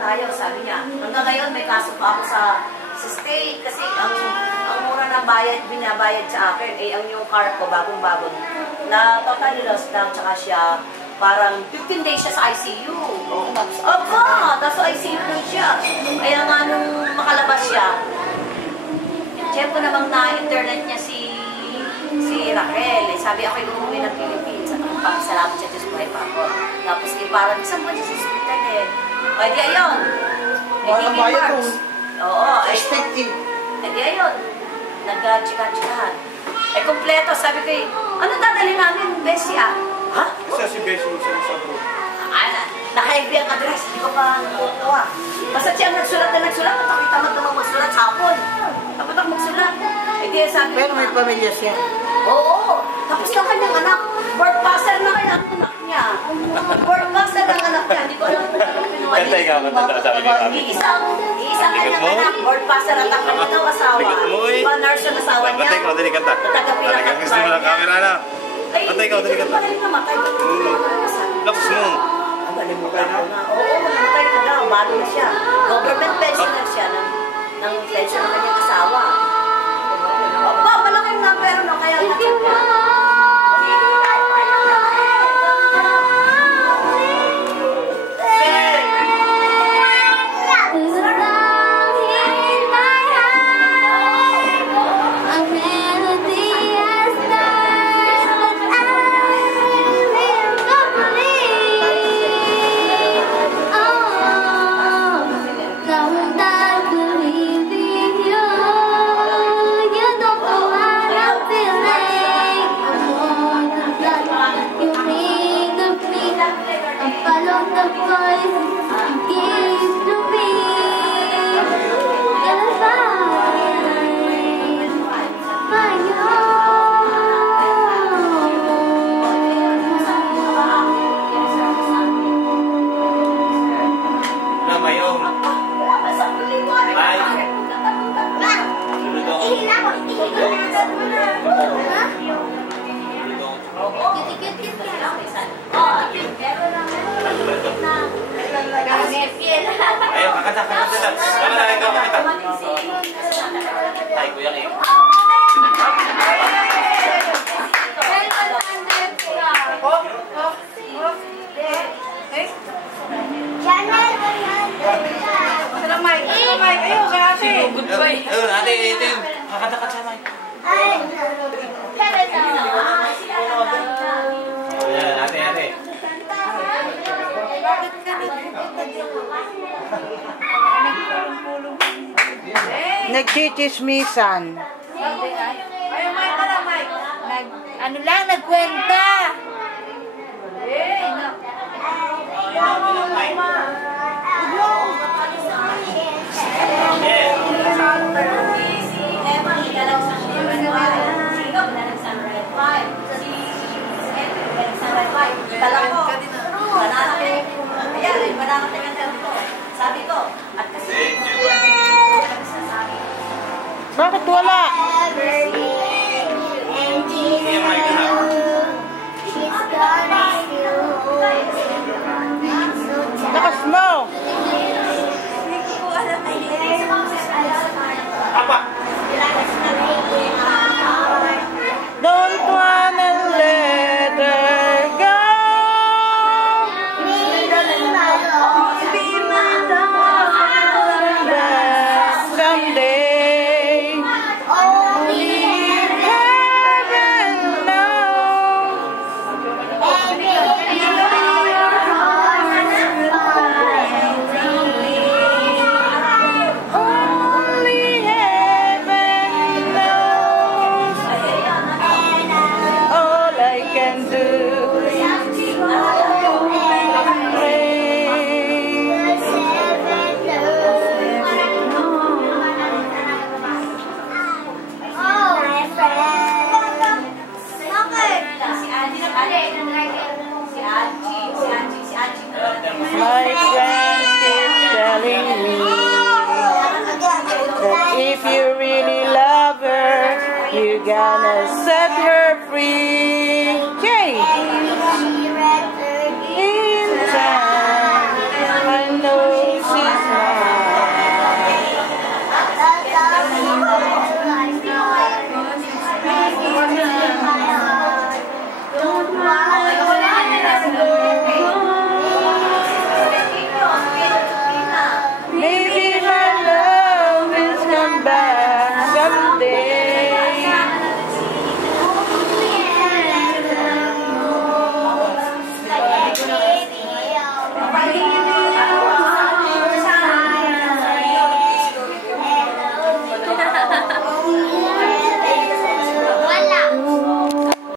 tayo, sabi niya. Hanggang ngayon, may kaso pa ako sa state kasi ang mura ng bayad, binabayad sa akin, ang yung car ko, bagong-bagong, na totally lost lang, tsaka siya, parang 15 days siya sa ICU. Opo, tapos ICU lang siya. Kaya nga nung makalabas siya, siyempre namang na-internet niya si Raquel. Sabi ako yung umuwi ng Philippines. Pagkasalamat siya, Diyos buhay pa ako. Tapos parang isang buwan siya sa hospital eh. Pwede ayun. Walang bayad doon. Oo. Expecting. Pwede ayun. Nag-chika-chikahan. Kompleto. Sabi ko ano dadali namin, Bessia? Ha? Isa si Bessie mo sa bro. Naka-FB ang address. Hindi ko pa nakukuha. Basta siya nagsulat na nagsulat. Takit-tamad naman magsulat sa hapon. Tapos ako magsulat. Sabi Pero may pamilya siya. Oo. Tapos ng kanyang anak. Board passer na kaya ang anak niya. Board passer ang anak niya. Hindi ko alam kung ano pinuha niya. Kantay ka, sabi ni Mami. Iisang kanyang anak. Board passer at ang kanyang daw asawa. Pa-nurse yung asawa niya. Kantay ka, dali kanta. Talagang gusto mo ng camera na. Kantay ka, dali kanta. Magaling namatay. Lakas mo. Malimutan ko na. Oo, malimutan ko daw. Balo na siya. Government pensioner siya ng pension ng kanyang asawa. Opo, malaking na pero no, kaya natin niya. Ayaw, kakanta. Ay, kuya kayo. Goodbye. Ayun, ate, ito yung kakanta siya, Mike. Ayan, ate. Nagchichismisan. Nagkwenta. Bakit wala? Lakas mo! Don't wanna let her go. Someday, only heaven knows. Only heaven knows. All I can do is my friends keep telling me that if you really love her, you're gonna set her free.